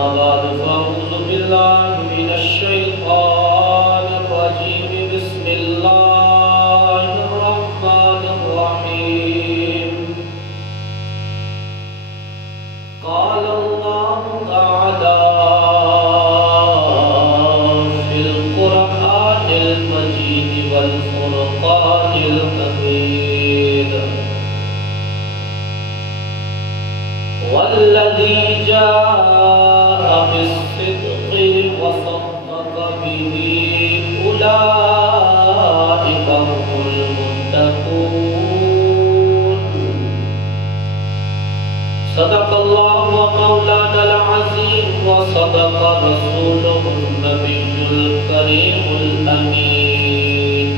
أما بعد فأعوذ بالله من الشيطان الرجيم بسم الله الرحمن الرحيم قال الله تعالى في القرآن المجيد والفرقان الحميد والذي جاء بالصدق وصدق به أولئك هم المتقون صدق الله مولانا العظيم وصدق رسوله النبي الكريم الأمين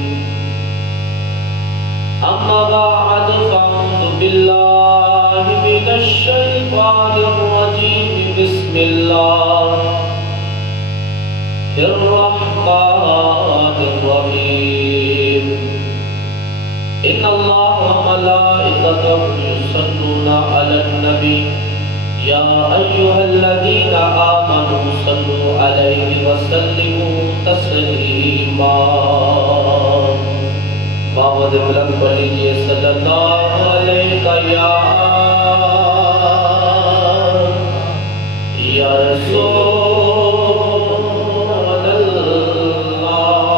أما بعد فأعوذ بالله من الشيطان الرجيم بسم الله الرحمن الرحيم إن الله وملائكته يصلون على النبي يا أيها الذين آمنوا صلوا عليه وسلموا تسليما بابد بلند پڑھ لیجئے صلی اللہ علیہ یا رسول اللہ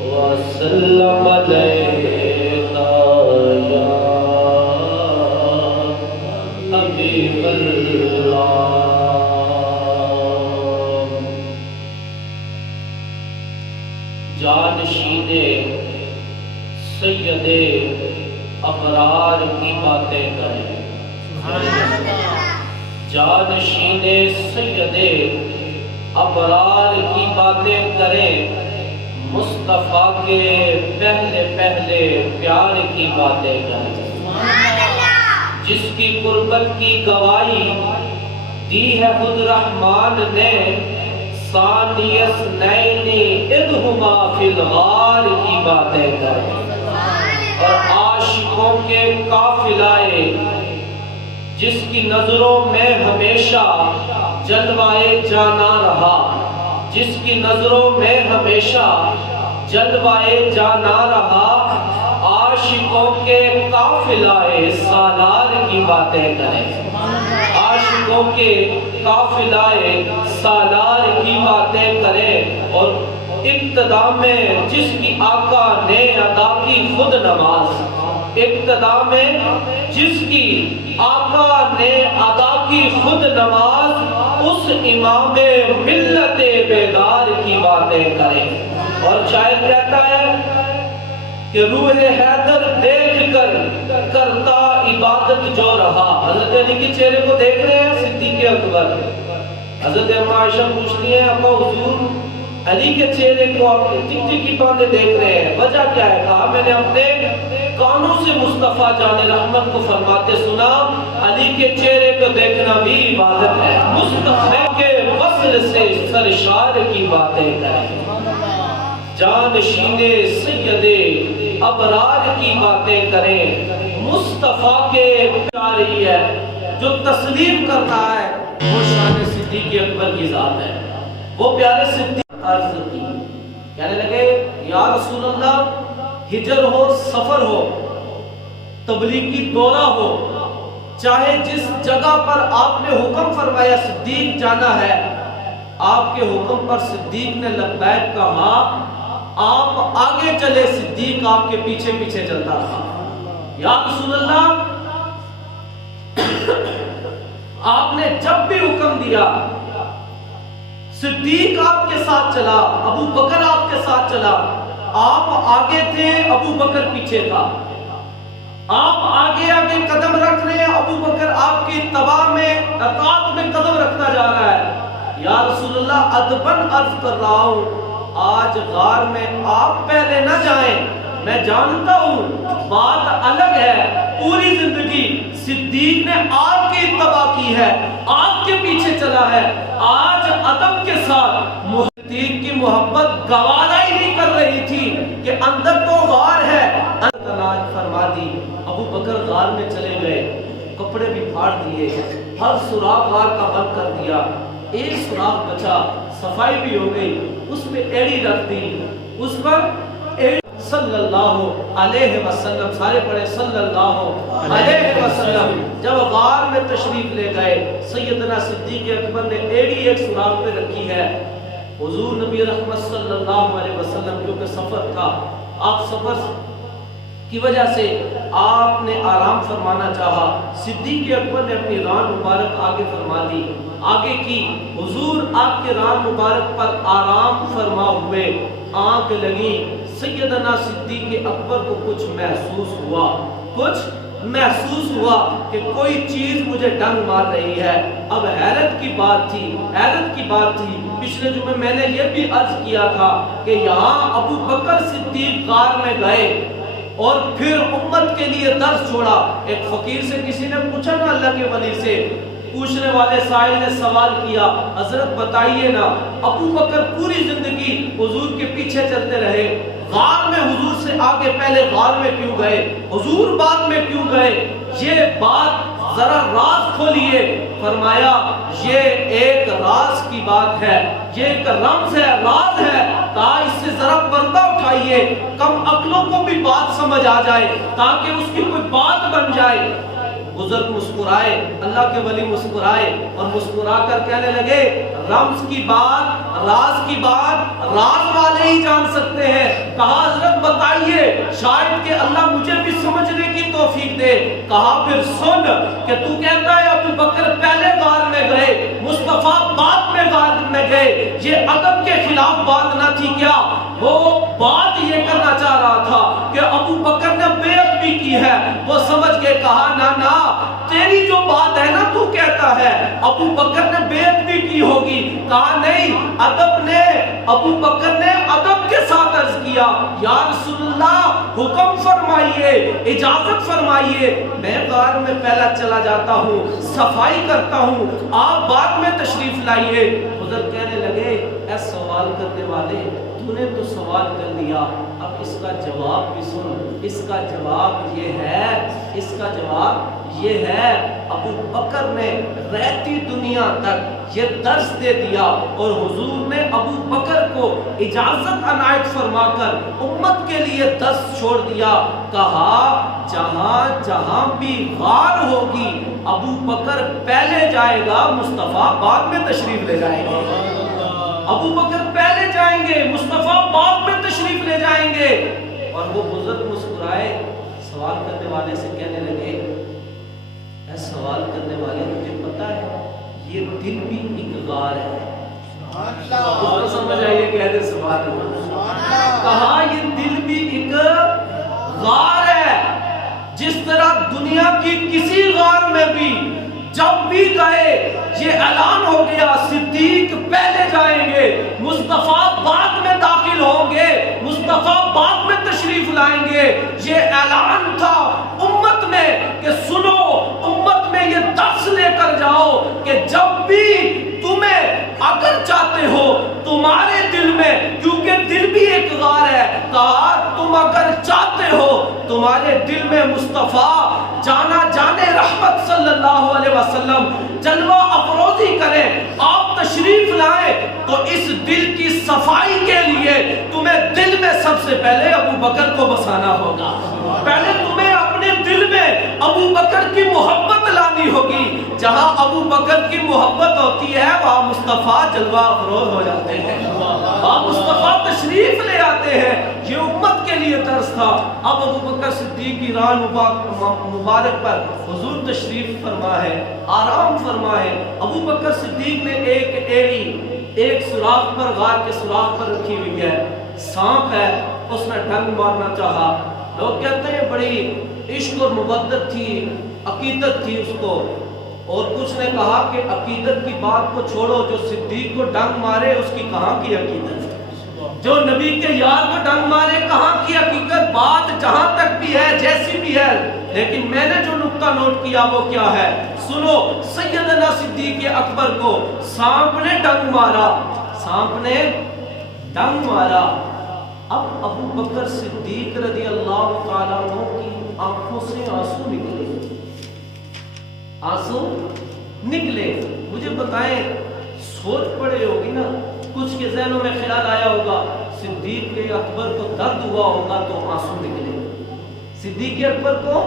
وسلم علیہ یا حبیب اللہ جانشین سید ابرار کی باتیں کریں جانشین سید ابرار کی باتیں کریں مصطفیٰ کے پہلے پہلے پیار کی باتیں کریں جس کی قربت کی گواہی دی ہے خود رحمان نے ثانی اثنین اذ ہما فی الغار کی باتیں کریں اور عاشقوں کے قافلائے جس کی نظروں میں ہمیشہ جلوائے جانا رہا جس کی نظروں میں ہمیشہ جلوائے جانا رہا عاشقوں کے قافلائے سالار کی باتیں کریں عاشقوں کے قافلائے سالار کی باتیں کریں اور ابتدا میں جس کی آقا نے ادا کی خود نماز ابتدا میں جس کی آقا نے ادا کی خود نماز اس امام ملت بیدار کی باتیں کریں اور شاعر کہتا ہے کہ روح حیدر دیکھ کر کرتا عبادت جو رہا حضرت علی کے چہرے کو دیکھ رہے ہیں صدیق اکبر حضرت اماں عائشہ پوچھتی ہیں ابا حضور علی کے چہرے کو آپ ٹک ٹکی باندھے دیکھ رہے ہیں وجہ کیا ہے کہا میں نے اپنے کانوں سے مصطفیٰ جان رحمت کو فرماتے سنا علی کے چہرے کو دیکھنا بھی عبادت ہے مصطفیٰ کے وصل سے سرشار کی باتیں کریں جانشین سید ابرار کی باتیں کریں مصطفیٰ کے پیاری ہے جو تسلیم کرتا ہے وہ شان صدیق اکبر کی ذات ہے وہ پیارے صدیق عرض کی کہنے لگے یا رسول اللہ ہجر ہو سفر ہو تبلیغی دورہ ہو چاہے جس جگہ پر آپ نے حکم فرمایا صدیق جانا ہے آپ کے حکم پر صدیق نے لبیک کہا آپ آگے چلے صدیق آپ کے پیچھے پیچھے چلتا رہا یا رسول اللہ آپ نے جب بھی حکم دیا صدیق آپ کے ساتھ چلا ابو بکر آپ کے ساتھ چلا آپ آگے تھے ابو بکر پیچھے تھا آپ آگے آگے قدم رکھ رہے ہیں ابو بکر آپ کی اتباع میں اطاعت میں قدم رکھتا جا رہا ہے یا رسول اللہ ادباً عرض کر رہا ہوں آج غار میں آپ پہلے نہ جائیں میں جانتا ہوں بات الگ ہے پوری زندگی صدیق نے آپ کی اتباع کی ہے آپ کے پیچھے چلا ہے آج ادب کے ساتھ صدیق کی محبت گوارا ہی نہیں کر رہی تھی کہ اندر تو غار ہے فرما دی ابو بکر غار میں چلے گئے کپڑے بھی پھاڑ دیے ہر سوراخ غار کا بند کر دیا، ایک سوراخ بچا، صفائی بھی ہو گئی، اس پہ ایڑی رکھ دی، اس پر ایڑی صلی اللہ علیہ وسلم، سارے پڑھے صلی اللہ علیہ وسلم، جب غار میں تشریف لے گئے، سیدنا صدیق اکبر نے ایڑی ایک سوراخ پہ رکھی ہے، حضور نبی رحمت صلی اللہ علیہ وسلم کیونکہ سفر تھا، آپ سفر کی وجہ سے آپ نے آرام فرمانا چاہا، صدیق اکبر نے اپنی ران مبارک آگے فرما دی، آگے کی، حضور آپ کے ران مبارک پر آرام فرما ہوئے، آنکھ لگی، سیدنا صدیق اکبر کو کچھ محسوس ہوا کہ کوئی چیز مجھے ڈنگ مار رہی ہے۔ اب حیرت کی بات تھی، پچھلے جمعے میں نے یہ بھی عرض کیا تھا کہ یہاں ابو بکر صدیق غار میں گئے اور پھر امت کے لیے درس چھوڑا۔ ایک فقیر سے کسی نے پوچھا نا، اللہ کے ولی سے، پوچھنے والے سائل نے سوال کیا، حضرت بتائیے نا، ابو بکر پوری زندگی حضور کے پیچھے چلتے رہے، غار میں حضور سے آگے پہلے غار میں کیوں گئے، حضور بعد میں کیوں گئے؟ یہ بات ذرا راز کھولیے۔ فرمایا یہ ایک راز کی بات ہے، یہ ایک رمز ہے، راز ہے، کہا اس سے ذرا پردہ اٹھائیے، کم عقلوں کو بھی بات سمجھ آ جائے تاکہ اس کی کوئی بات بن جائے۔ بزرگ مسکرائے، اللہ کے ولی مسکرائے اور مسکرا کر کہنے لگے، رمز کی بات، راز کی بات راز والے ہی جان سکتے ہیں۔ کہا حضرت بتائیے، شاید کہ اللہ مجھے بھی سمجھنے کی توفیق دے۔ کہا پھر سن کہ تو کہتا ہے ابو بکر پہلے غار میں گئے، مصطفیٰ بعد میں غار میں گئے، یہ ادب کے خلاف بات نہ تھی کیا؟ وہ بات یہ کرنا چاہ رہا تھا کہ ابو بکر نے بیعت بھی کی ہے۔ وہ سمجھ کے کہا نا تیری جو بات ہے نا، تو کہتا ہے ابو بکر نے بیعت بھی کی ہوگی۔ کہا نہیں، ابو بکر نے ادب کے ساتھ عرض کیا، یا رسول اللہ حکم فرمائیے، اجازت فرمائیے، میں غار میں پہلا چلا جاتا ہوں، صفائی کرتا ہوں، آپ بعد میں تشریف لائیے۔ حضرت کہنے لگے، اے سوال کرنے والے، تو نے تو سوال کر لیا، اب اس کا جواب بھی سن۔ اس کا جواب یہ ہے، ابو بکر نے رہتی دنیا تک یہ درس دے دیا اور حضور نے ابو بکر کو اجازت عنایت فرما کر امت کے لیے درس چھوڑ دیا۔ کہا جہاں بھی غار ہوگی، ابو بکر پہلے جائے گا، مصطفیٰ بعد میں تشریف لے جائیں گے۔ ابو بکر پہلے جائیں گے، مصطفیٰ بعد میں تشریف لے جائیں گے۔ اور وہ بزرگ مسکرائے، سوال کرنے والے سے کہنے لگے، اے سوال کرنے والے، مجھے پتا ہے یہ دل بھی ایک غار ہے۔ تو سمجھ آئیے کہ حضرت سبحان اللہ، کہا یہ دل بھی ایک غار ہے، جس طرح دنیا کی کسی غار میں بھی جب بھی گئے یہ اعلان ہو گیا صدیق پہلے جائیں گے، مصطفیٰ بعد میں داخل ہوں گے، مصطفیٰ بعد میں تشریف لائیں گے۔ یہ اعلان تھا امت میں کہ سنو، امت میں یہ درس لے کر جاؤ کہ جب بھی تمہیں اگر چاہتے ہو تمہارے دل میں، کیونکہ دل بھی ایک غار ہے، کہا تم اگر چاہتے ہو تمہارے دل میں مصطفیٰ جانا جانے رحمت صلی اللہ علیہ وسلم جلوہ افروزی کریں، آپ تشریف لائیں، تو اس دل کی صفائی کے لیے تمہیں دل میں سب سے پہلے ابو بکر کو بسانا ہوگا۔ پہلے تمہیں اپنے دل میں ابو بکر کی محبت لانی ہوگی۔ جہاں ابو بکر کی محبت ہوتی ہے وہاں مصطفیٰ جلوہ افروز ہو جاتے ہیں، وہاں مصطفیٰ تشریف لے آتے ہیں۔ یہ امت کے لیے درس تھا۔ اب ابو بکر صدیق کی ران مبارک پر حضور تشریف فرما ہے، آرام فرما ہے۔ ابو بکر صدیق نے ایک ایڑی ایک سوراخ پر، غار کے سوراخ پر رکھی ہوئی ہے، سانپ ہے، اس نے ڈنگ مارنا چاہا۔ لوگ کہتے ہیں بڑی عشق اور محبت تھی، عقیدت تھی اس کو، اور کچھ نے کہا کہ عقیدت کی بات کو چھوڑو، جو صدیق کو ڈنگ مارے اس کی کہاں کی عقیدت، جو نبی کے یار کو ڈنگ مارے کہاں کی حقیقت۔ بات جہاں تک بھی ہے، جیسی بھی ہے، لیکن میں نے جو نقطہ نوٹ کیا وہ کیا ہے، سنو، سیدنا صدیق اکبر کو سانپ نے ڈنگ مارا، سانپ نے ڈنگ مارا۔ اب ابو بکر صدیق رضی اللہ تعالیٰ عنہ کی آنکھوں سے آنسو نکلے، آنسو نکلے. مجھے بتائیں سوچ پڑے ہوگی نا, کچھ کے ذہنوں میں خیال آیا ہوگا صدیق اکبر کو درد ہوا ہوگا تو آنسو نکلے, صدیق اکبر کو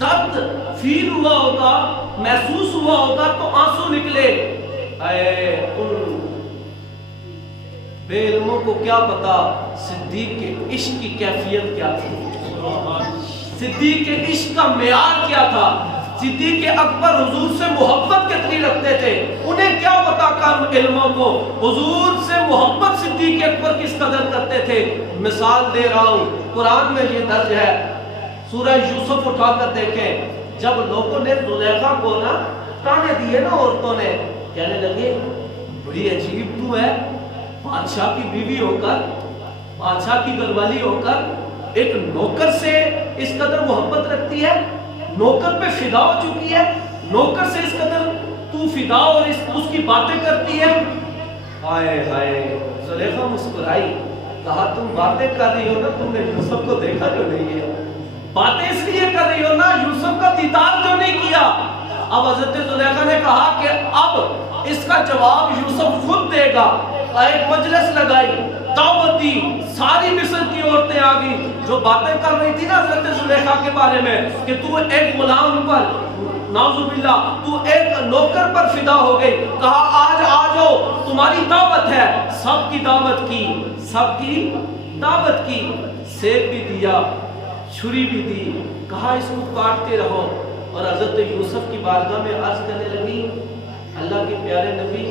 درد فیل ہوا ہوگا, محسوس ہوا ہوگا تو آنسو نکلے. اے ان بے علموں کو کیا پتا صدیق کے عشق کی کیفیت کیا تھی, صدیق کے عشق کا معیار کیا تھا. صدیق اکبر حضور سے محبت کتنی رکھتے تھے, انہیں کیا پتا کم علموں کو حضور سے محبت صدیق اکبر کس قدر کرتے تھے. مثال دے رہا ہوں, قرآن میں یہ درج ہے, سورہ یوسف اٹھا کر دیکھیں. جب لوگوں نے زلیخا کو نا تانے دیے نا, عورتوں نے کہنے لگے بڑی عجیب تو ہے, بادشاہ کی بیوی ہو کر, بادشاہ کی گھر والی ہو کر ایک نوکر سے اس قدر محبت رکھتی ہے, نوکر پہ فدا ہو چکی ہے, نوکر سے اس قدر تو فدا اور اس کی باتیں کرتی ہے. ہائے ہائے, زلیخا مسکرائی, کہا تم باتیں کر رہی ہو نا, تم نے یوسف کو دیکھا جو نہیں ہے, باتیں اس لیے کر رہی ہو نا, یوسف کا دیدار جو نہیں کیا. اب حضرت زلیخا نے کہا کہ اب اس کا جواب یوسف خود دے گا. ایک مجلس لگائی, دعوت دی, ساری مصر کی عورتیں آ گئی جو باتیں کر رہی تھی نا حضرت زلیخا کے بارے میں کہ تو ایک غلام پر, نعوذ باللہ, تو ایک نوکر پر فدا ہو گئی. کہا آج آ جاؤ, تمہاری دعوت ہے. سب کی دعوت کی, سب کی دعوت کی, سیب بھی دیا, چھری بھی دی, کہا اس کو کاٹتے رہو. اور حضرت یوسف کی بارگاہ میں عرض کرنے لگی, اللہ کے پیارے نبی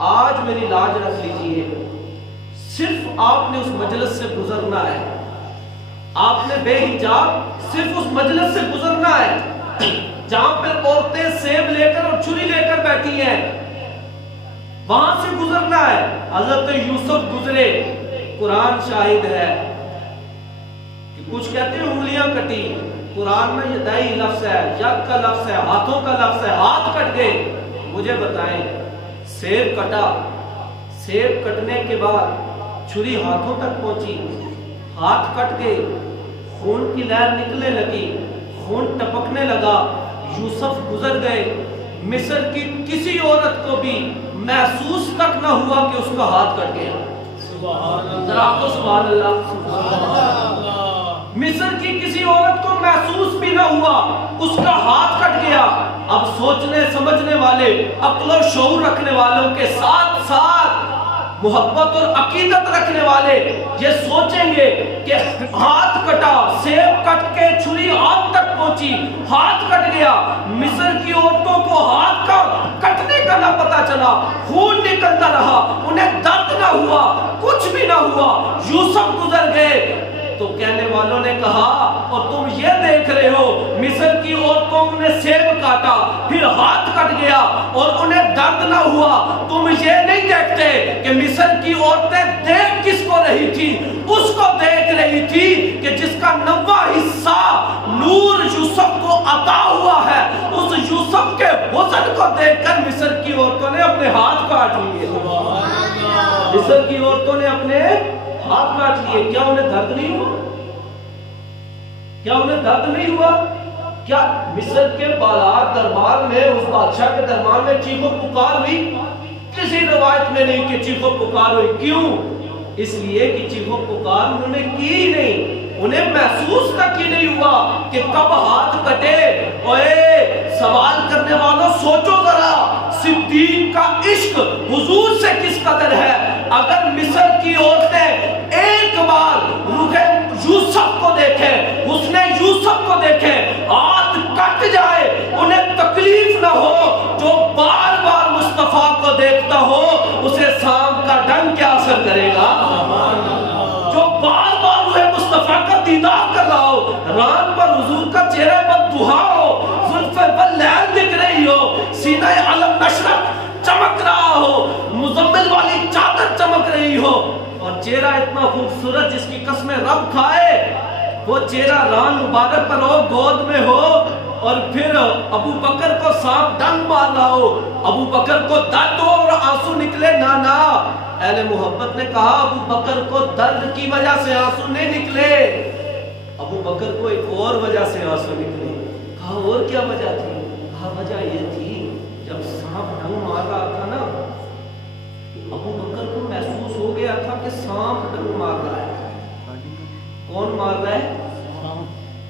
آج میری لاج رکھ لیجئے, صرف آپ نے اس مجلس سے گزرنا ہے, آپ نے بے حجاب صرف اس مجلس سے گزرنا ہے جہاں پہ عورتیں سیب لے کر اور چھری لے کر بیٹھی ہیں, وہاں سے گزرنا ہے. حضرت یوسف گزرے. قرآن شاہد ہے کہ کچھ کہتے ہیں انگلیاں کٹی, قرآن میں یدائی لفظ ہے, ید کا لفظ ہے, ہاتھوں کا لفظ ہے, ہاتھ کٹ گئے. مجھے بتائیں سیب کٹا, سیب کٹنے کے بعد چھری ہاتھوں تک پہنچی, ہاتھ کٹ گئے, خون کی لہر نکلنے لگی, خون ٹپکنے لگا, یوسف گزر گئے. مصر کی کسی عورت کو بھی محسوس تک نہ ہوا کہ اس کا ہاتھ کٹ گیا. ذرا آپ کو سبحان اللہ. مصر کی کسی عورت کو محسوس بھی نہ ہوا اس کا ہاتھ کٹ گیا. اب سوچنے سمجھنے والے, عقل و شعور رکھنے والوں کے ساتھ ساتھ محبت اور عقیدت رکھنے والے یہ سوچیں گے کہ ہاتھ کٹا, سیب کٹ کے چھری ہاتھ تک پہنچی, ہاتھ کٹ گیا. مصر کی عورتوں کو ہاتھ کا کٹنے کا نہ پتا چلا, خون نکلتا رہا, انہیں درد نہ ہوا, کچھ بھی نہ ہوا. یوسف گزر گئے تو کہنے والوں نے کہا اور تم یہ دیکھ رہے ہو مصر کی عورتوں نے سیب کاٹا, پھر ہاتھ کٹ گیا اور انہیں درد نہ ہوا. تم یہ نہیں دیکھتے کہ مصر کی عورتیں دیکھ کس کو رہی تھی, اس کو دیکھ رہی تھی کہ جس کا 90 حصہ نور یوسف کو عطا ہوا ہے. اس یوسف کے حسن کو دیکھ کر مصر کی عورتوں نے اپنے ہاتھ کاٹ لیے. مصر کی عورتوں نے اپنے ہاتھ کاٹ لیے. کیا انہیں درد نہیں ہوا, کیا انہیں درد نہیں ہوا؟ کیا مصر کے بالات دربار میں, اس بادشاہ کے دربار میں چیخ و پکار ہوئی؟ کسی روایت میں نہیں کہ چیخ و پکار ہوئی. کیوں؟ اس لیے کہ چیخ و پکار انہوں نے کی نہیں, انہیں محسوس تک ہی نہیں ہوا کہ کب ہاتھ کٹے. اوے سوال کرنے والوں سوچو ذرا, صدیق کا عشق حضور سے کس قدر ہے. اگر مصر کی عورتیں ایک بار روح یوسف کو دیکھیں, حسن یوسف کو دیکھیں, ہاتھ کٹ جائے, انہیں تکلیف نہ ہو, جو بار بار مصطفیٰ کو دیکھتا ہو اسے سانپ کا ڈنگ کیا اثر کرے گا. جو بار بار روح مصطفیٰ کا دیدار کر رہا ہو, ران پر حضور کا چہرہ بددہا ہو, زلف باللیل دکھ رہی ہو, سینہ علم نشرت چمک رہا ہو, مزمل والی چادر چمک رہی ہو, اور چہرہ اتنا خوبصورت جس کی قسم رب کھائے, وہ چہرہ ران مبارک پر ہو, گود میں ہو, اور پھر ابو بکر کو سانپ ڈنگ مار رہا ہو, ابو بکر کو درد ہو اور آنسو نکلے. نا اہل محبت نے کہا ابو بکر کو درد کی وجہ سے آنسو نہیں نکلے, ابو بکر کو ایک اور وجہ سے آنسو نکلے. کہا اور کیا وجہ تھی؟ کہا وجہ یہ تھی مار رہا ہے؟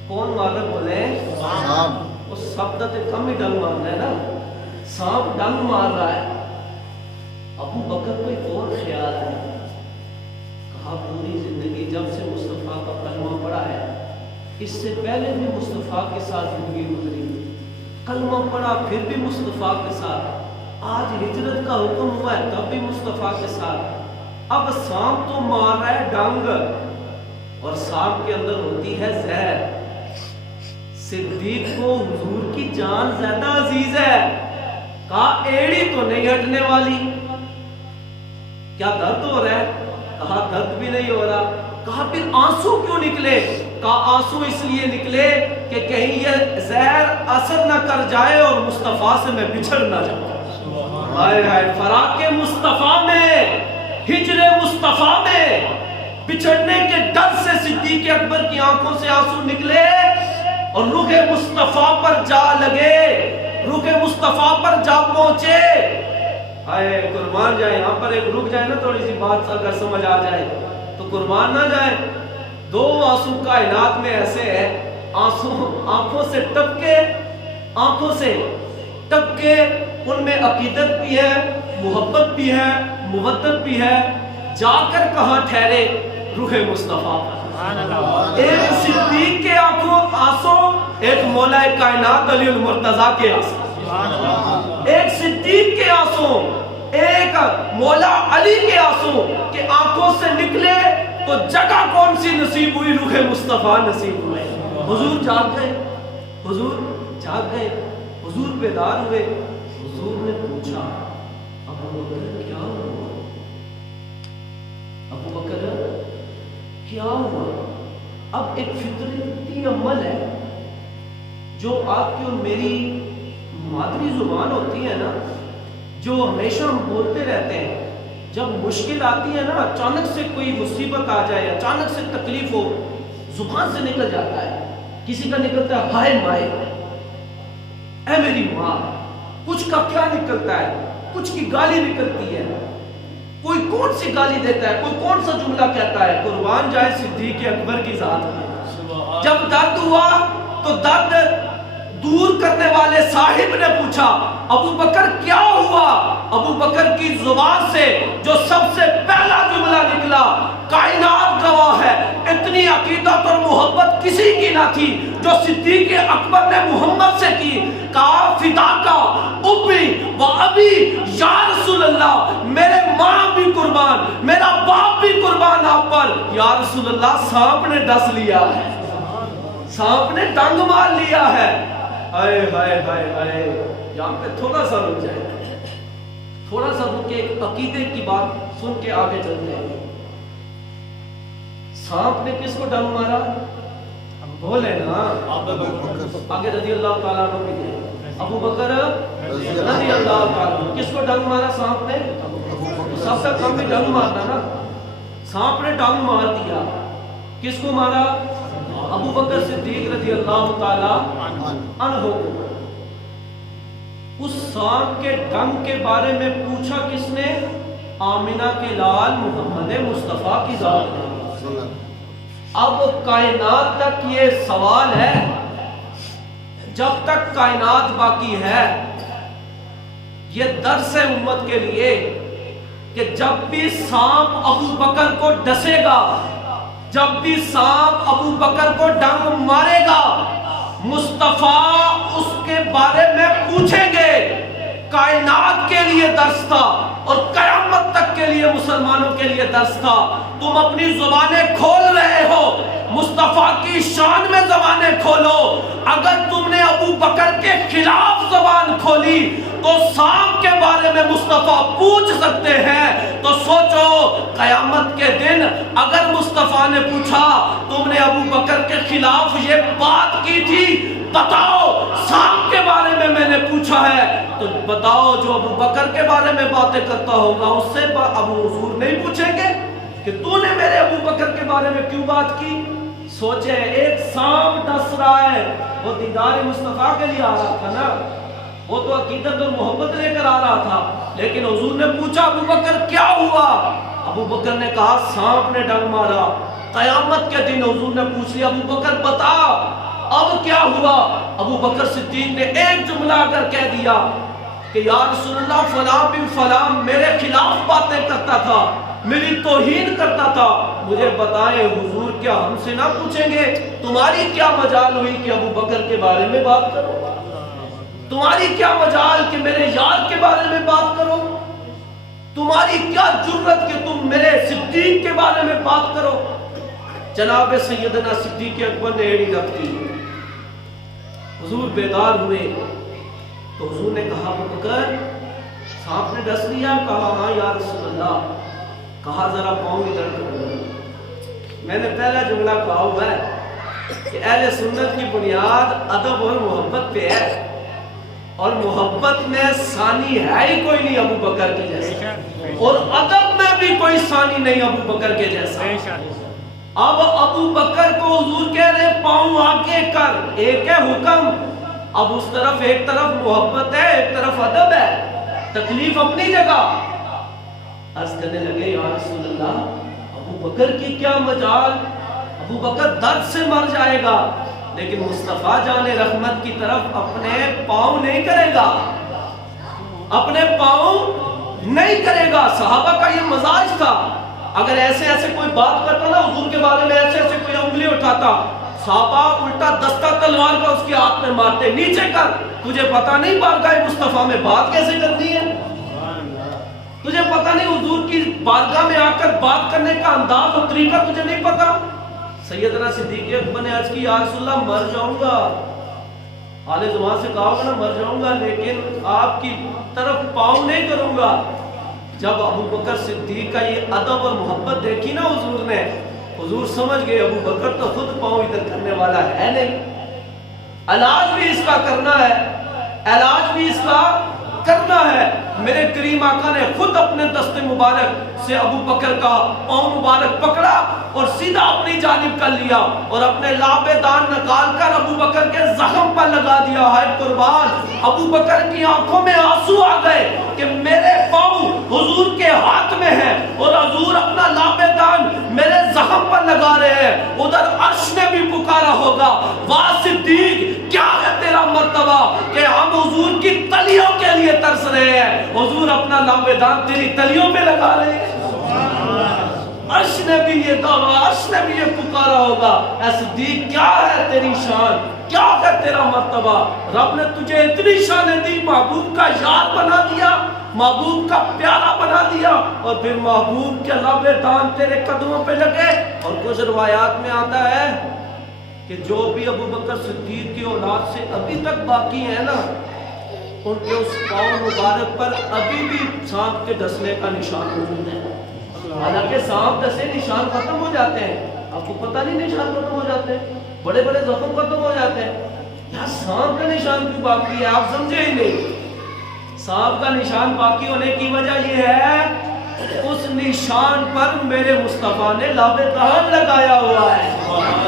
کون مار رہا ہے بولے؟ سانپ۔ وہ سب تے کم ہی ڈنگ مار رہا ہے نا، سانپ ڈنگ مار رہا ہے۔ ابو بکر کو ایک اور خیال ہے، کہا پوری زندگی جب سے مصطفیٰ کا کلمہ پڑھا ہے، اس سے پہلے بھی مصطفیٰ کے ساتھ زندگی گزری، کلمہ پڑھا پھر بھی مصطفیٰ کے ساتھ، آج ہجرت کا حکم ہوا ہے تب بھی مصطفیٰ کے ساتھ، اب سانپ تو مار رہا ہے ڈنگ، اور سانپ کے اندر ہوتی ہے زہر۔ صدیق کو حضور کی جان زیادہ عزیز ہے، کہا ایڑی تو نہیں ہٹنے والی، کیا درد ہو رہا ہے؟ کہا درد بھی نہیں ہو رہا۔ کہا پھر آنسو کیوں نکلے؟ کہا آنسو اس لیے نکلے کہ کہیں یہ زہر اثر نہ کر جائے اور مصطفیٰ سے میں بچھڑ نہ جاؤں۔ ہائے ہائے، فراق مصطفیٰ میں، ہجر مصطفیٰ میں بچھڑنے کے ڈر سے صدیق اکبر کی آنکھوں سے آنسو نکلے اور رخ مصطفیٰ پر جا لگے، رخ مصطفیٰ پر جا پہنچے۔ آئے قربان جائے، یہاں پر ایک رک جائے نا، تھوڑی سی بات اگر سمجھ آ جائے تو قربان نہ جائے۔ دو آنسو کائنات میں ایسے ہے، آنسو آنکھوں سے ٹپکے، آنکھوں سے ٹپکے، ان میں عقیدت بھی ہے، محبت بھی ہے، مودت بھی ہے، جا کر کہاں ٹھہرے؟ روح مصطفیٰ پر۔ ایک صدیق کے آنکھوں آنسو، ایک مولا کائنات علی المرتضیٰ کے آنسو، ایک صدیق کے آنسو، ایک مولا علی کے آنسو کہ آنکھوں سے نکلے تو جگہ کون سی نصیب ہوئی؟ روح مصطفیٰ نصیب ہوئے۔ حضور جاگ گئے، حضور جاگ گئے، حضور بیدار ہوئے۔ حضور نے پوچھا ابو بکر کیا ہوا؟ ابو بکر کیا ہوا؟ اب ایک فطرتی عمل ہے جو آپ کی اور میری مادری زبان ہوتی ہے نا، جو ہمیشہ ہم بولتے رہتے ہیں، جب مشکل آتی ہے نا، اچانک سے کوئی مصیبت آ جائے، اچانک سے تکلیف ہو، زبان سے نکل جاتا ہے، کسی کا نکلتا ہے ہائے مائے، اے میری ماں، کچھ کا کیا نکلتا ہے، کچھ کی گالی نکلتی ہے، کوئی کون سی گالی دیتا ہے، کوئی کون سا جملہ کہتا ہے۔ قربان جائے صدیق اکبر کی ذات میں، جب درد ہوا تو درد دور کرنے والے صاحب نے پوچھا ابو بکر کیا ہوا؟ ابو بکر کی زبان سے جو سب سے پہلا جملہ نکلا، کائنات گواہ ہے، اتنی عقیدت اور محبت کسی کی نہ تھی جو صدیق اکبر نے محمد سے کی۔ کہا فداکا امی و ابی یا رسول اللہ، میرے ماں بھی قربان، میرا باپ بھی قربان آپ پر یا رسول اللہ۔ سانپ نے ڈس لیا ہے، سانپ نے ڈنگ مار لیا ہے۔ ہائے ہائے ہائے ہائے، یہاں پہ تھوڑا سا رک جائے، تھوڑا سا رک کے ایک عقیدے کی بات سن کے آگے چلتے ہیں۔ سانپ نے کس کو ڈنگ مارا؟ بولے نا، آگے رضی اللہ تعالیٰ عنہ بھی دے، ابو بکر رضی اللہ تعالیٰ عنہ۔ کس کو ڈنگ مارا سانپ نے؟ سب سے کم بھی ڈنگ مارنا نا، سانپ نے ڈنگ مار دیا۔ کس کو مارا؟ ابو بکر صدیق رضی اللہ تعالیٰ عنہ۔ اس سانپ کے ڈنگ کے بارے میں پوچھا کس نے؟ آمنہ کے لال محمد مصطفیٰ کی ذات نے۔ اب کائنات تک یہ سوال ہے، جب تک کائنات باقی ہے، یہ درس ہے امت کے لیے کہ جب بھی سانپ ابو بکر کو ڈسے گا، جب بھی سانپ ابو بکر کو ڈنگ مارے گا، مصطفیٰ اس کے بارے میں پوچھیں گے۔ کائنات کے لیے درس تھا اور قیامت تک کے لیے مسلمانوں کے لیے درس تھا۔ تم اپنی زبانیں کھول رہے ہو، مصطفیٰ کی شان میں زبانیں کھولو۔ اگر تم نے ابو بکر کے خلاف زبان کھولی تو سانپ کے بارے میں مصطفیٰ پوچھ سکتے ہیں۔ تو سوچو قیامت کے دن اگر مصطفیٰ نے پوچھا تم نے ابو بکر کے خلاف یہ بات کی تھی، بتاؤ سانپ کے بارے میں نے پوچھا ہے، تو بتاؤ جو ابو بکر کے بارے میں باتیں کرتا ہوگا اس سے ابو حضور نہیں پوچھیں گے کہ تو نے میرے ابو بکر کے بارے میں کیوں بات کی؟ سوچیں، ایک سانپ ڈس رہا ہے، وہ دیدار مصطفیٰ کے لیے آ رہا تھا نا، وہ تو عقیدت اور محبت لے کر آ رہا تھا، لیکن حضور نے پوچھا ابو بکر کیا ہوا؟ ابو بکر نے کہا سانپ نے ڈنگ مارا۔ قیامت کے دن حضور نے پوچھ لیا ابو بکر بتا اب کیا ہوا؟ ابو بکر صدیق نے ایک جملہ کر کہہ دیا کہ یا رسول اللہ فلاں بن فلاں میرے خلاف باتیں کرتا تھا، میری توہین کرتا تھا، مجھے بتائیں حضور کیا ہم سے نہ پوچھیں گے تمہاری کیا مجال ہوئی کہ ابو بکر کے بارے میں بات کرو؟ تمہاری کیا مجال کہ میرے یار کے بارے میں بات کرو؟ تمہاری کیا جرت کہ تم میرے صدیق کے بارے میں بات کرو؟ جناب سیدنا صدیق اکبر نے ایڑی رکھ دی، حضور بیدار ہوئے تو حضور نے کہا ابو بکر سانپ نے ڈس لیا؟ کہا ہاں یا رسول اللہ۔ کہا ذرا پاؤں ادھر کرو۔ میں نے پہلا جملہ کہا ہوا ہے کہ اہل سنت کی بنیاد ادب اور محبت پہ ہے، اور محبت میں ثانی ہے ہی کوئی نہیں ابو بکر کے جیسا، اور ادب میں بھی کوئی ثانی نہیں ابو بکر کے جیسا۔ اب ابو بکر کو حضور کہہ رہے پاؤں آگے کر، ایک ہے حکم، اب اس طرف ایک طرف محبت ہے ایک طرف ادب ہے، تکلیف اپنی جگہ۔ عرض کرنے لگے یا رسول اللہ ابو بکر کی کیا مجال، ابو بکر درد سے مر جائے گا لیکن مصطفیٰ جان رحمت کی طرف اپنے پاؤں نہیں کرے گا، اپنے پاؤں نہیں کرے گا۔ صحابہ کا یہ مزاج تھا، اگر ایسے ایسے کوئی بات کرتا نا حضور کے بارے میں، ایسے ایسے کوئی انگلی اٹھاتا، صحابہ الٹا دستہ تلوار کا اس کے ہاتھ میں مارتے، نیچے کر، تجھے پتا نہیں بارگاہ مصطفیٰ میں بات کیسے کرنی ہے؟ تجھے پتا نہیں حضور کی بارگاہ میں آ کر بات کرنے کا انداز اور طریقہ تجھے نہیں پتا؟ سیدنا صدیق اکبر نے عرض کی یا رسول اللہ مر جاؤں گا، آل زمان سے کہا ہوگا نا مر جاؤں گا، لیکن آپ کی طرف پاؤں نہیں کروں گا۔ جب ابو بکر صدیق کا یہ ادب اور محبت دیکھی نا حضور نے، حضور سمجھ گئے ابو بکر تو خود پاؤں ادھر کرنے والا ہے نہیں، علاج بھی اس کا کرنا ہے، علاج بھی اس کا کرنا ہے۔ میرے کریم آقا نے خود اپنے دست مبارک سے ابو بکر کا پاؤں مبارک پکڑا اور سیدھا اپنی جانب کر لیا اور اپنے لاب دان نکال کر ابو بکر کے زخم پر لگا دیا۔ ہائے قربان، ابو بکر کی آنکھوں میں آنسو آ گئے کہ میرے پاؤں حضور کے ہاتھ میں ہیں اور حضور اپنا لاب دان میرے زخم پر لگا رہے ہیں۔ ادھر عرش نے بھی پکارا ہوگا واہ صدیق کیا ہے تیرا مرتبہ کہ ہم حضور کی تلیوں کے لیے ترس رہے ہیں، حضور اپنا لاب دان تیری تلیوں پہ لگا رہے ہیں۔ عرش نے بھی یہ دعویٰ، عرش نے بھی یہ پکارا ہوگا اے صدیق کیا ہے تیری شان، کیا ہے تیرا مرتبہ؟ رب نے تجھے اتنی شانیں دی، محبوب کا یار بنا دیا، محبوب کا پیارا بنا دیا، اور پھر محبوب کے لب دان تیرے قدموں پہ لگے۔ اور کچھ روایات میں آتا ہے کہ جو بھی ابو بکر صدیق کی اولاد سے ابھی تک باقی ہے نا، ان کے اس پاؤں مبارک پر ابھی بھی سانپ کے ڈسنے کا نشان موجود ہے۔ حالانکہ سانپ ڈسے نشان ختم ہو جاتے ہیں، آپ کو پتہ نہیں نشان ختم ہو جاتے ہیں، بڑے بڑے زخم ختم ہو جاتے ہیں، یہاں سانپ کا نشان کیوں باقی ہے؟ آپ سمجھے ہی نہیں۔ سانپ کا نشان باقی ہونے کی وجہ یہ ہے اس نشان پر میرے مصطفیٰ نے لاب دہن لگایا ہوا ہے،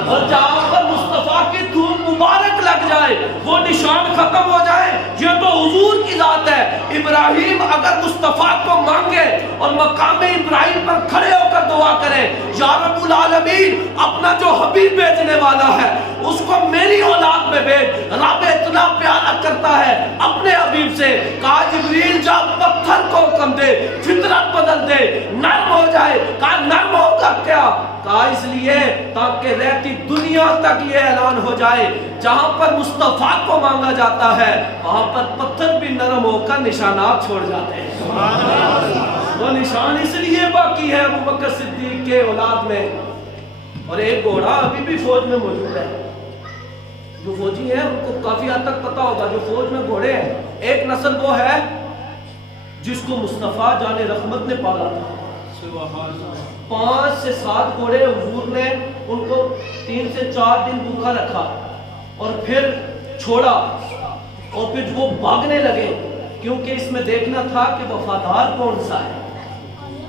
اور جہاں پر مصطفیٰ کی دھوم مبارک لگ جائے وہ نشان ختم ہو جائے۔ یہ تو حضور کی ذات ہے۔ ابراہیم اگر مصطفیٰ کو مانگے اور مقام ابراہیم پر کھڑے ہو کر دعا کرے یا رب العالمین اپنا جو حبیب بھیجنے والا ہے اس کو میری اولاد میں بھیج، رب اتنا پیارا کرتا ہے اپنے حبیب سے، کہا جبریل جا پتھر کو حکم دے فطرت بدل دے، نرم ہو جائے۔ کہا نرم ہوگا کیا؟ کہا اس لیے تاکہ رہتی دنیا تک یہ اعلان ہو جائے جہاں پر مصطفیٰ کو مانگا جاتا ہے وہاں پر پتھر بھی نرم ہو کر نشانات چھوڑ جاتے ہیں۔ وہ نشان اس لیے باقی ہے ابو بکر صدیق کے اولاد میں۔ اور ایک گھوڑا ابھی بھی فوج میں موجود ہے، جو فوجی ہیں ان کو کافی حد تک پتا ہوگا، جو فوج میں گھوڑے ہیں، ایک نسل وہ ہے جس کو مصطفیٰ جان رحمت نے پالا تھا۔ 5 سے 7 گھوڑے حضور نے ان کو 3 سے 4 دن بھوکا رکھا اور پھر چھوڑا، اور پھر وہ بھاگنے لگے کیونکہ اس میں دیکھنا تھا کہ وفادار کون سا ہے۔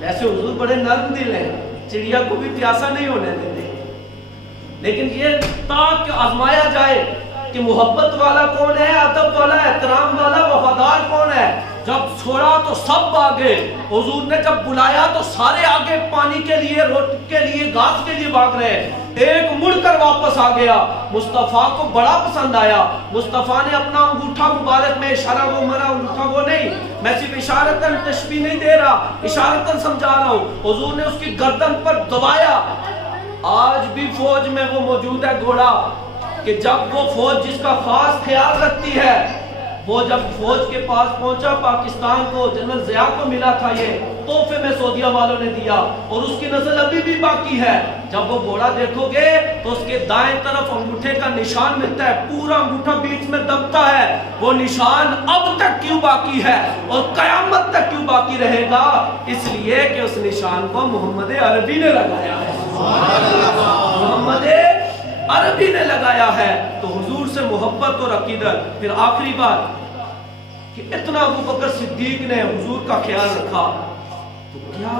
ایسے حضور بڑے نرم دل ہیں، چڑیا کو بھی پیاسا نہیں ہونے دیتے، لیکن یہ تاکہ آزمایا جائے کہ محبت والا کون ہے، ادب والا، احترام والا، وفادار کون ہے۔ جب چھوڑا تو سب آگے، حضور نے جب بلایا تو سارے آگے، پانی کے لیے، روٹی کے لیے، گھاس کے لیے بھاگ رہے ہیں۔ ایک مڑ کر واپس آ گیا، مصطفیٰ کو بڑا پسند آیا۔ مصطفیٰ نے اپنا انگوٹھا مبارک میں اشارہ، وہ میرا انگوٹھا وہ نہیں، میں صرف اشارتاً تشبیہ نہیں دے رہا، اشارتاً سمجھا رہا ہوں۔ حضور نے اس کی گردن پر دبایا۔ آج بھی فوج میں وہ موجود ہے گھوڑا، کہ جب وہ فوج جس کا خاص خیال رکھتی ہے، وہ جب فوج کے پاس پہنچا، پاکستان کو جنرل ضیاء کو ملا تھا یہ تحفے میں سعودیہ والوں نے دیا، اور اس کی نسل ابھی بھی باقی ہے۔ جب وہ گھوڑا دیکھو گے تو اس کے دائیں طرف انگوٹھے کا نشان ملتا ہے، پورا انگوٹھا بیچ میں دبتا ہے۔ وہ نشان اب تک کیوں باقی ہے اور قیامت تک کیوں باقی رہے گا؟ اس لیے کہ اس نشان کو محمد عربی نے لگایا ہے، محمد عربی نے لگایا ہے۔ تو حضور سے محبت اور عقیدت۔ پھر آخری بات کہ اتنا ابو بکر صدیق نے حضور کا خیال رکھا، تو کیا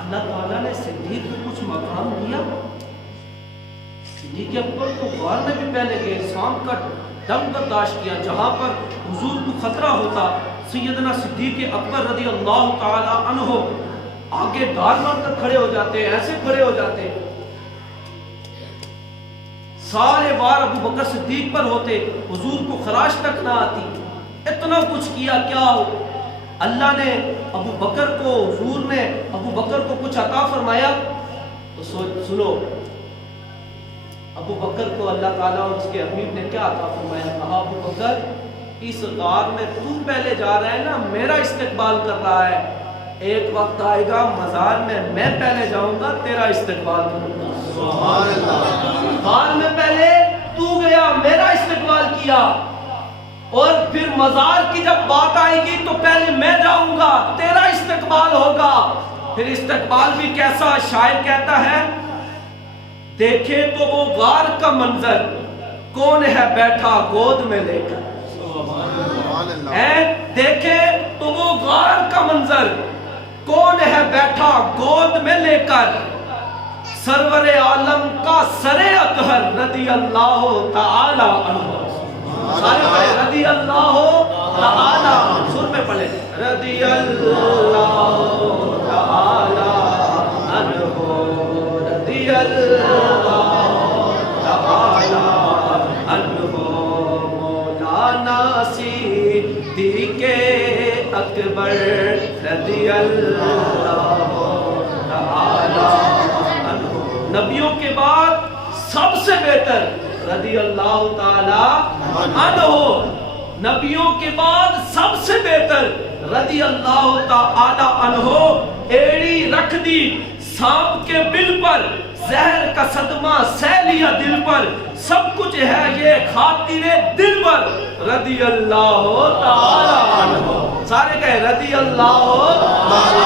اللہ تعالیٰ نے صدیق کو کچھ مقام دیا؟ صدیق اکبر تو غار میں بھی پہلے گئے، سام کا ڈنگ برداشت کیا، جہاں پر حضور کو خطرہ ہوتا سیدنا صدیق اکبر رضی اللہ تعالی عنہ آگے ڈال مار کر کھڑے ہو جاتے، ایسے کھڑے ہو جاتے، سارے وار ابو بکر صدیق پر ہوتے، حضور کو خراش تک نہ آتی۔ اتنا کچھ کیا، کیا اللہ نے ابو بکر کو، حضور نے ابو بکر کو کچھ عطا فرمایا؟ تو سنو، ابو بکر کو اللہ تعالیٰ اور اس کے حبیب نے کیا عطا فرمایا؟ کہا ابو بکر اس غار میں تو پہلے جا رہا ہے نا، میرا استقبال کر رہا ہے، ایک وقت آئے گا مزار میں پہلے جاؤں گا، تیرا استقبال کروں گا۔ سبحان اللہ۔ غار میں پہلے تو گیا، میرا استقبال کیا، اور پھر مزار کی جب بات آئے گی تو پہلے میں جاؤں گا، تیرا استقبال ہوگا۔ پھر استقبال بھی کیسا؟ شاعر کہتا ہے دیکھے تو وہ غار کا منظر، کون ہے بیٹھا گود میں لے کر۔ دیکھے تو وہ غار کا منظر، کون ہے بیٹھا گود میں لے کر، سرور عالم کا سر اطہر رضی اللہ تعالی عنہ، رضی اللہ تعالی، سر میں پڑھے، رضی اللہ تعالی عنہ، رضی اللہ تعالی عنہ، مولانا صدیق اکبر رضی اللہ تعالی عنہ، نبیوں کے بعد سب سے بہتر رضی اللہ تعالی عنہ، نبیوں کے بعد سب سے بہتر رضی اللہ تعالی عنہ، ایڑی رکھ دی سانپ کے بل پر، زہر کا صدمہ سہ لیا دل پر، سب کچھ ہے یہ خاطر دل پر رضی اللہ تعالی عنہ، سارے کہے رضی اللہ تعالی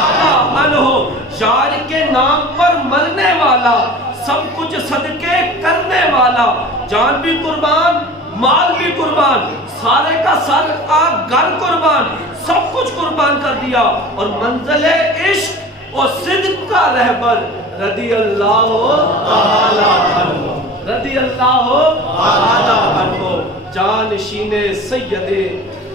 عنہ، یار کے نام پر مرنے والا، سب کچھ صدقے کرنے والا، جان بھی قربان، مال بھی قربان، سارے کا سر گھر قربان، سب کچھ قربان کر دیا، اور منزل عشق اور صدق کا رہبر رضی اللہ تعالی عنہ، رضی اللہ تعالی عنہ، جانشین سید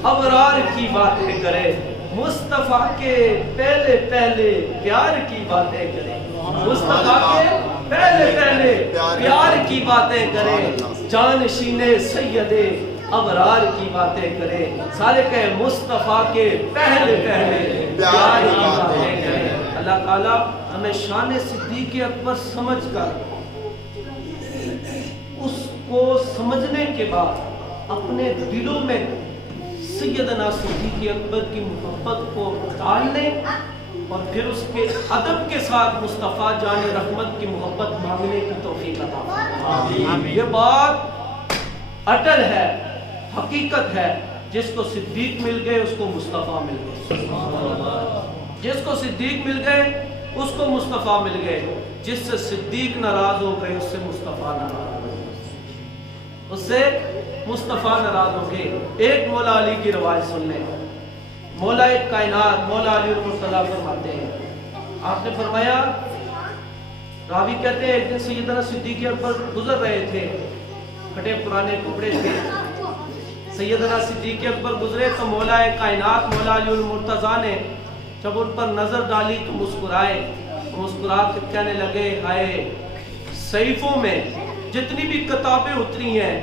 ابرار کی باتیں کرے، مصطفیٰ کے پہلے پہلے پیار کی باتیں کرے، مصطفیٰ کے پہلے پہلے پیار کی باتیں کرے، جانشین سید ابرار کی باتیں کرے، سارے کہے مصطفیٰ کے پہلے پہلے پیار کی باتیں کرے۔ اللہ تعالیٰ ہمیں شان صدیق اکبر سمجھ کر، اس کو سمجھنے کے بعد اپنے دلوں میں سیدنا صدیق اکبر کی محبت کو ڈالنے، اور پھر اس کے ادب کے ساتھ مصطفیٰ جان رحمت کی محبت مانگنے کی توفیق عطا فرمائے۔ یہ بات اٹل ہے، حقیقت ہے، جس کو صدیق مل گئے اس کو مصطفیٰ مل گئے، جس کو صدیق مل گئے اس کو مصطفیٰ مل گئے، جس سے صدیق ناراض ہو گئے اس سے مصطفیٰ ناراض ہو گئے، اس سے مصطفیٰ ناراض ہو گئے۔ ایک مولا علی کی روایت سن لیں، مولا کائنات مولا علی المرتضیٰ فرماتے ہیں، آپ نے فرمایا، راوی کہتے ہیں ایک دن سیدنا صدیق اکبر گزر رہے تھے پھٹے پرانے کپڑے تھے. سیدنا صدیق اکبر گزرے تو مولا کائنات مولا علی المرتضیٰ نے جب ان پر نظر ڈالی تو مسکرائے. مسکرا کے کہنے لگے ہائے صحیفوں میں جتنی بھی کتابیں اتری ہیں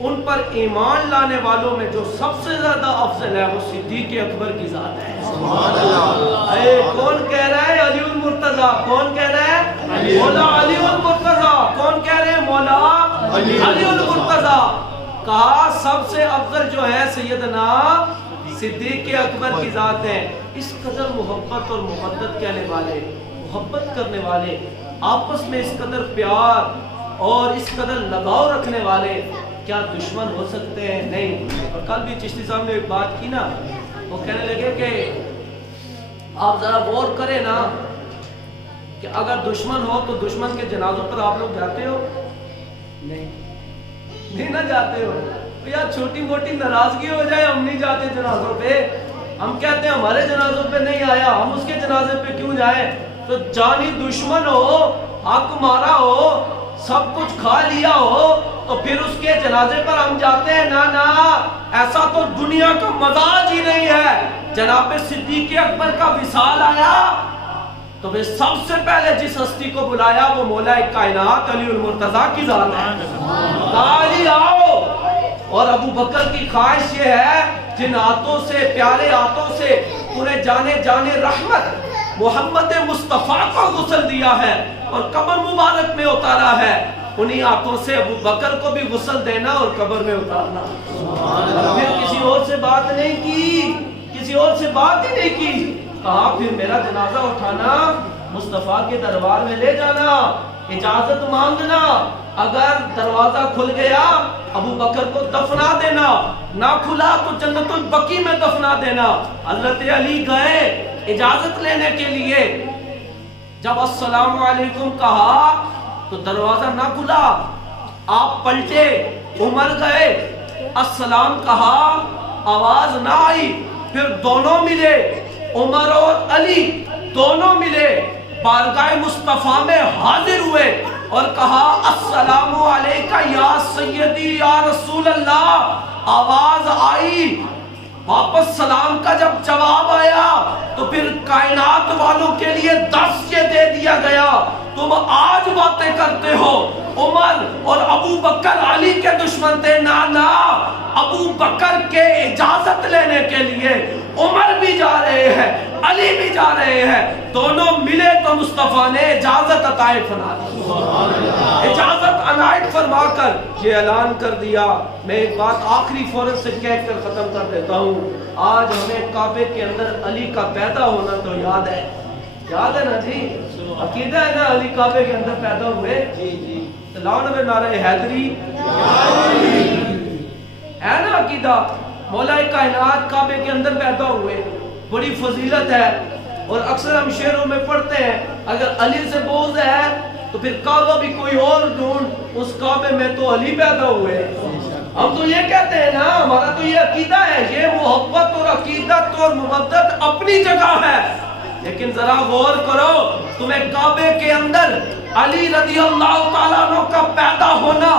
ان پر ایمان لانے والوں میں جو سب سے زیادہ افضل ہے وہ صدیق اکبر کی ذات ہے. سبحان اللہ. کون کہہ رہا ہے؟ علی المرتضیٰ. کون کہہ رہا ہے؟ مولا علی المرتضیٰ. کون کہہ رہے ہیں؟ مولا علی المرتضیٰ. کہا سب سے افضل جو ہے سیدنا صدیق اکبر کی ذات ہے. اس قدر محبت اور محبت کہنے والے، محبت کرنے والے، آپس میں اس قدر پیار اور اس قدر لگاؤ رکھنے والے کیا دشمن ہو سکتے ہیں؟ نہیں. اور کل بھی چشتی صاحب نے ایک بات کی نا، وہ کہنے لگے کہ آپ ذرا غور کریں نا کہ اگر دشمن ہو تو دشمن کے جنازوں پر آپ لوگ جاتے ہو؟ نہیں نہ جاتے ہو. یار چھوٹی موٹی ناراضگی ہو جائے ہم نہیں جاتے جنازوں پہ. ہم کہتے ہیں ہمارے جنازوں پہ نہیں آیا ہم اس کے جنازے پہ کیوں جائیں. تو جانی دشمن ہو، حق مارا ہو، سب کچھ کھا لیا ہو تو پھر اس کے جنازے پر ہم جاتے ہیں؟ نا ایسا تو دنیا کا مزاج ہی نہیں ہے. جناب صدیق اکبر کا وصال آیا تو وہ سب سے پہلے جس ہستی کو بلایا وہ مولا کائنات علی المرتضیٰ کی ذات ہے. علی آؤ. اور ابو بکر کی خواہش یہ ہے جن ہاتھوں سے، پیارے ہاتھوں سے پورے جانے رحمت محمد مصطفیٰ کو غسل دیا ہے اور قبر مبارک میں اتارا ہے، انہی ہاتھوں سے ابو بکر کو بھی غسل دینا اور قبر میں اتارنا. پھر کسی اور سے بات نہیں کی، کسی اور سے بات ہی نہیں کی. کہا پھر میرا جنازہ اٹھانا، مصطفیٰ کے دربار میں لے جانا، اجازت مانگنا. اگر دروازہ کھل گیا ابو بکر کو دفنا دینا، نہ کھلا تو جنت البقیع میں دفنا دینا. حضرت علی گئے اجازت لینے کے لیے. جب السلام علیکم کہا تو دروازہ نہ کھلا. آپ پلٹے، عمر گئے، السلام کہا، آواز نہ آئی. پھر دونوں ملے، عمر اور علی دونوں ملے، بارگاہ مصطفیٰ میں حاضر ہوئے اور کہا السلام علیکہ یا سیدی یا رسول اللہ. آواز آئی، واپس سلام کا جب جواب آیا تو پھر کائنات والوں کے لیے درس یہ دے دیا گیا تم آج باتیں کرتے ہو. عمر اور ابو بکر علی کے دشمن تھے. نا ابو بکر کے اجازت لینے کے لیے عمر بھی جا رہے ہیں، علی بھی جا رہے ہیں. دونوں ملے تو مصطفیٰ نے اجازت عطائے فرما دی. اجازت عنایت فرما کر یہ اعلان کر دیا. میں ایک بات آخری فوراً سے کہہ کر ختم کر دیتا ہوں. آج ہمیں کعبے کے اندر علی کا پیدا ہونا تو یاد ہے نا جی؟ عقیدہ ہے نا علی کعبے کے اندر پیدا ہوئے؟ لاؤ نبی نعرہ حیدری ہے نا عقیدہ. مولا کائنات کعبے کے اندر پیدا ہوئے، بڑی فضیلت ہے. اور اکثر ہم شعروں میں پڑھتے ہیں اگر علی سے بغض ہے تو پھر کعبہ بھی کوئی اور ڈھونڈ، اس کعبے میں تو علی پیدا ہوئے. ہم تو یہ کہتے ہیں نا، ہمارا تو یہ عقیدہ ہے. یہ محبت اور عقیدت اور مودت اپنی جگہ ہے، لیکن ذرا غور کرو تمہیں کعبے کے اندر علی رضی اللہ تعالیٰ عنہ کا پیدا ہونا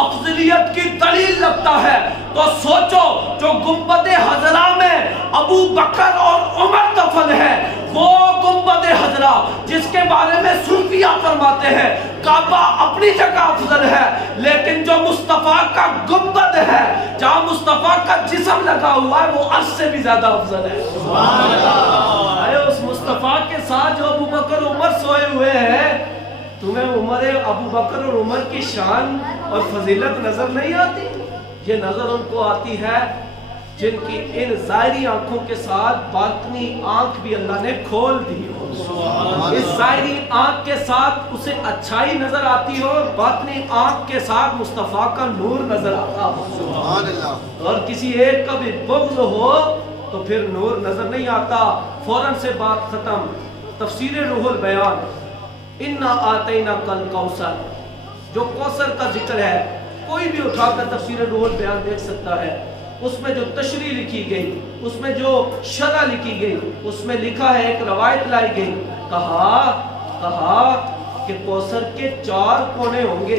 افضلیت کی دلیل لگتا ہے تو سوچو جو گنبد خضرا میں ابو بکر اور عمر دفن ہے، وہ گنبد خضرا جس کے بارے میں صوفیہ فرماتے ہیں کعبہ اپنی جگہ افضل ہے، لیکن جو مصطفیٰ کا گنبد ہے جہاں مصطفیٰ کا جسم لگا ہوا ہے وہ عرش سے بھی زیادہ افضل ہے. سبحان اللہ. ارے اس مصطفیٰ کے ساتھ جو ابو بکر عمر سوئے ہوئے ہیں، تمہیں عمر ابو بکر اور عمر کی شان اور فضیلت نظر نہیں آتی؟ یہ نظر ان کو آتی ہے جن کی ان ظاہری آنکھوں کے ساتھ باطنی آنکھ بھی اللہ نے کھول دی ہو. اس ظاہری آنکھ کے ساتھ اسے اچھائی نظر آتی ہو، باطنی آنکھ کے ساتھ مصطفیٰ کا نور نظر آتا ہو. اور کسی ایک کا بھی بغض ہو تو پھر نور نظر نہیں آتا. فوراً سے بات ختم. تفسیر روح البیان، اِنَّا آتَيْنَاكَ الْكَوْثَرَ، جو کوثر کا ذکر ہے کوئی بھی اٹھا کر تفسیر روح البیان دیکھ سکتا ہے. اس میں جو تشریح لکھی گئی، اس میں جو شرح لکھی گئی، اس میں لکھا ہے ایک روایت لائی گئی، کہا کہ کوثر کے 4 کونے ہوں گے.